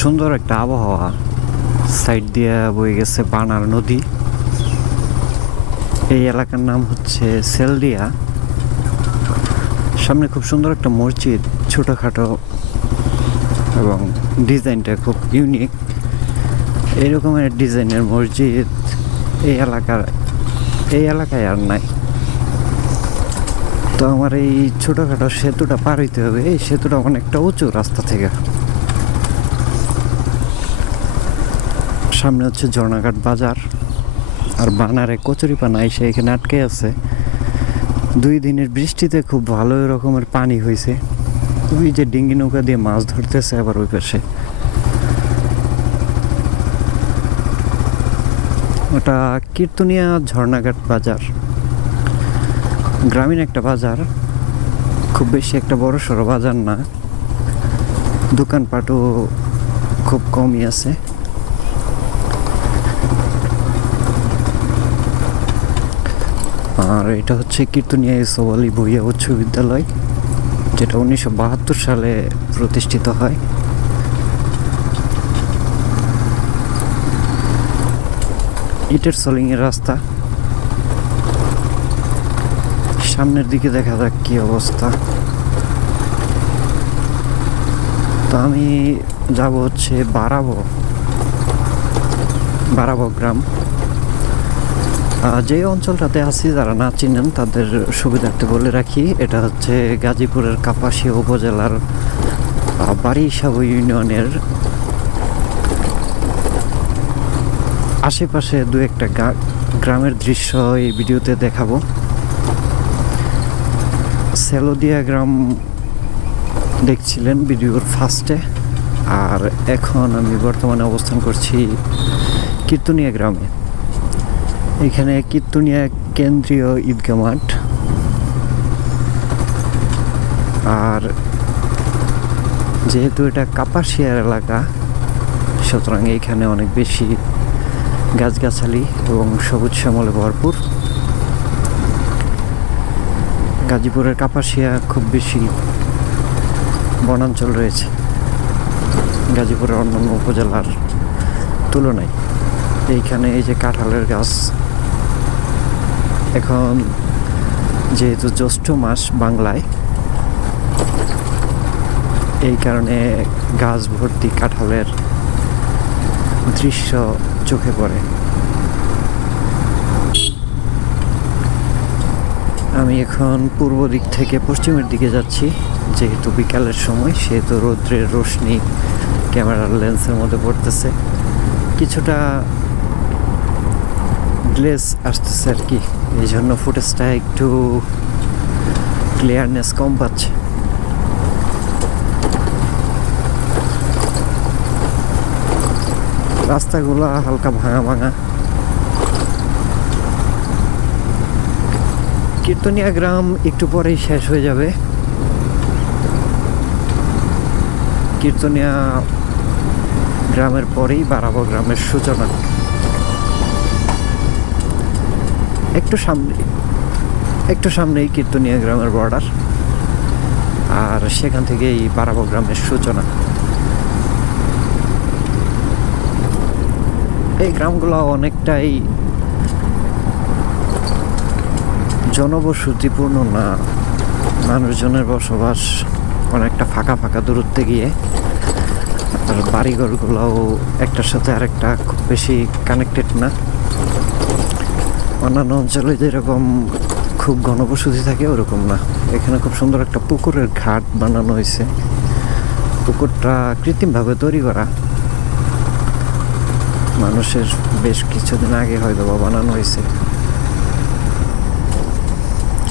সুন্দর একটা আবহাওয়া, সাইড দিয়ে বয়ে গেছে বানার নদী। এই এলাকার নাম হচ্ছে সেলদিয়া। সামনে খুব সুন্দর একটা মসজিদ, ছোটোখাটো এবং ডিজাইনটা খুব ইউনিক। এই রকমের ডিজাইনের মসজিদ এই এলাকায় আর নাই। তো আমার এই ছোটোখাটো সেতুটা পার হইতে হবে। এই সেতুটা অনেকটা উঁচু রাস্তা থেকে। সামনে হচ্ছে ঝর্ণাঘাট বাজার, আর বানারে কচুরিপানা এসে এখানে আটকে আছে। 2 দিনের বৃষ্টিতে খুব ভালো রকমের পানি হয়েছে। ওই যে ডিঙ্গি নৌকা দিয়ে মাছ ধরতেছে আবার ওই পাশে। ওটা কীর্তনিয়া ঝর্ণাঘাট বাজার, গ্রামীণ একটা বাজার, খুব বেশি একটা বড় সড়ো বাজার না। দোকানপাটও খুব কমই আছে। আর এটা হচ্ছে কীর্তনিয়া ইউসুফ আলী ভূঁইয়া উচ্চ বিদ্যালয়, যেটা 1972 সালে প্রতিষ্ঠিত হয়। ইটের সলিংয়ের রাস্তা। সামনের দিকে দেখা যাক কি অবস্থা। তো আমি যাব হচ্ছে বারাবো গ্রাম। যে অঞ্চলটাতে আছি, যারা না চিনেন তাদের সুবিধার্থে বলে রাখি, এটা হচ্ছে গাজীপুরের কাপাসিয়া উপজেলার বারিশাবো ইউনিয়নের আশেপাশে 2-1টা গ্রামের দৃশ্য এই ভিডিওতে দেখাবো। সেলদিয়া গ্রাম দেখছিলেন ভিডিওর ফার্স্টে, আর এখন আমি বর্তমানে অবস্থান করছি কীর্তনিয়া গ্রামে। এখানে কীর্তনিয়া কেন্দ্রীয় ঈদগাহ মাঠ, আর যেহেতু এটা কাপাসিয়ার এলাকা, সুতরাং এইখানে অনেক বেশি গাছগাছালি এবং সবুজ শ্যামলে ভরপুর। গাজীপুরের কাপাসিয়া খুব বেশি বনাঞ্চল রয়েছে গাজীপুরের অন্যান্য উপজেলার তুলনায়। এইখানে এই যে কাঁঠালের গাছ, এখন যেহেতু জ্যৈষ্ঠ মাস বাংলায়, এই কারণে গাছ ভর্তি কাঁঠালের দৃশ্য চোখে পড়ে। আমি এখন পূর্ব দিক থেকে পশ্চিমের দিকে যাচ্ছি। যেহেতু বিকালের সময়, সেহেতু রৌদ্রের রোশনি ক্যামেরার লেন্সের মধ্যে পড়তেছে, কিছুটা গ্লেজ আসতেছে আর কি। এই জন্য ফুটেজটা একটু ক্লিয়ারনেস কম পাচ্ছে। রাস্তাগুলো হালকা ভাঙা ভাঙা। কীর্তনিয়া গ্রাম একটু পরেই শেষ হয়ে যাবে। কীর্তনিয়া গ্রামের পরেই বারাবো গ্রামের সূচনা। একটু সামনেই কীর্তনিয়া গ্রামের বর্ডার, আর সেখান থেকেই বারাবো গ্রামের সূচনা। এই গ্রামগুলো অনেকটাই জনবসতিপূর্ণ না, মানুষজনের বসবাস অনেকটা ফাঁকা ফাঁকা দূরত্বে গিয়ে। আর বাড়িঘরগুলোও একটার সাথে আরেকটা খুব বেশি কানেক্টেড না। অন্যান্য অঞ্চলে যেরকম খুব ঘনবসতি থাকে ওরকম না। এখানে খুব সুন্দর একটা পুকুরের ঘাট বানানো হয়েছে। পুকুরটা কৃত্রিমভাবে তৈরি করা, মানুষের বেশ কিছুদিন আগে হয়তো বানানো হয়েছে।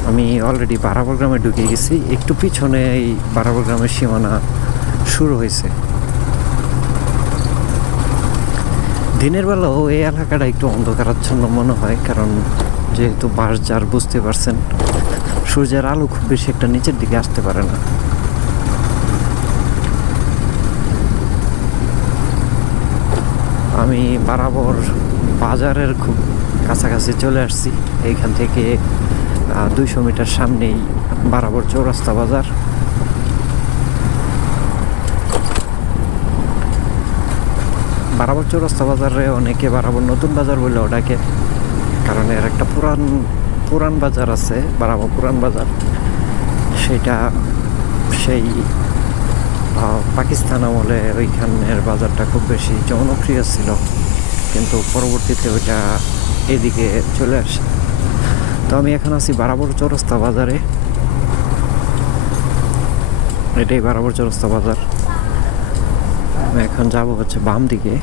আমি অলরেডি বারাবো গ্রামে ঢুকে গেছি। একটু পিছনে এই বারাবো গ্রামের সীমানা শুরু হয়েছে। দিনের বেলাও এই এলাকাটা একটু অন্ধকারাচ্ছন্ন মনে হয়, কারণ যেহেতু বাঁশঝাড়, বুঝতে পারছেন, সূর্যের আলো খুব বেশি একটা নিচের দিকে আসতে পারে না। আমি বারাবর বাজারের খুব কাছাকাছি চলে আসছি। এইখান থেকে 200 মিটার সামনেই বারাবর চৌরাস্তা বাজার। বারাবর চৌরাস্তা বাজারে অনেকে বারাবর নতুন বাজার বলে ওটাকে, কারণ এর একটা পুরান বাজার আছে, বারাবর পুরান বাজার। সেটা সেই পাকিস্তান আমলে ওইখানের বাজারটা খুব বেশি জনপ্রিয় ছিল, কিন্তু পরবর্তীতে ওইটা এদিকে চলে আসে। তো আমি এখন আছি বারাবর চৌরাস্তা বাজারে, এটাই বারাবর চৌরাস্তা বাজার। আমি এখন যাব হচ্ছে বাম দিকে।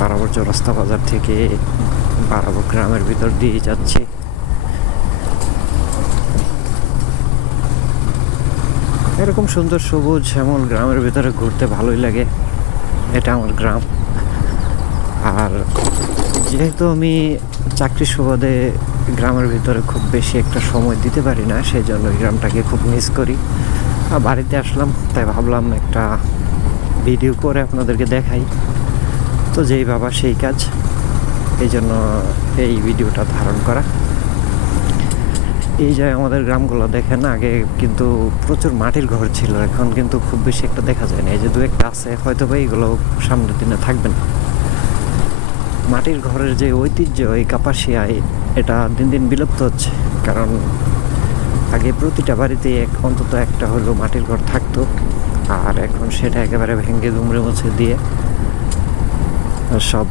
বারাবর চৌরাস্তা বাজার থেকে বারাবর গ্রামের ভিতর দিয়ে যাচ্ছি। এরকম সুন্দর সবুজ শ্যামল গ্রামের ভিতরে ঘুরতে ভালোই লাগে, এটা আমার গ্রাম। আর যেহেতু আমি চাকরির সুবাদে গ্রামের ভিতরে খুব বেশি একটা সময় দিতে পারি না, সেই জন্য গ্রামটাকে খুব মিস করি। আর বাড়িতে আসলাম, তাই ভাবলাম একটা ভিডিও করে আপনাদেরকে দেখাই। তো যেই বাবা সেই কাজ, এই জন্য এই ভিডিওটা ধারণ করা। এই যে আমাদের গ্রামগুলো দেখেন, আগে কিন্তু প্রচুর মাটির ঘর ছিল, এখন কিন্তু খুব বেশি একটা দেখা যায় না। এই যে দু একটা আছে, হয়তো বা এইগুলো সামনের দিনে থাকবে না। মাটির ঘরের যে ঐতিহ্য, এই কাপাসিয়ায়, এটা দিন দিন বিলুপ্ত হচ্ছে। কারণ আগে প্রতিটা বাড়িতে অন্তত একটা হলো মাটির ঘর থাকতো, আর এখন সেটা একেবারে ভেঙে দুমড়ে মুছে দিয়ে সব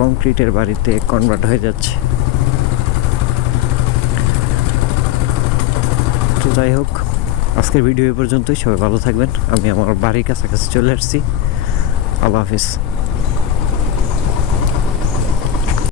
কংক্রিটের বাড়িতে কনভার্ট হয়ে যাচ্ছে। তো যাই হোক, আজকের ভিডিও এ পর্যন্তই। সবাই ভালো থাকবেন। আমি আমার বাড়ির কাছাকাছি চলে আসছি। আল্লাহ হাফিজ।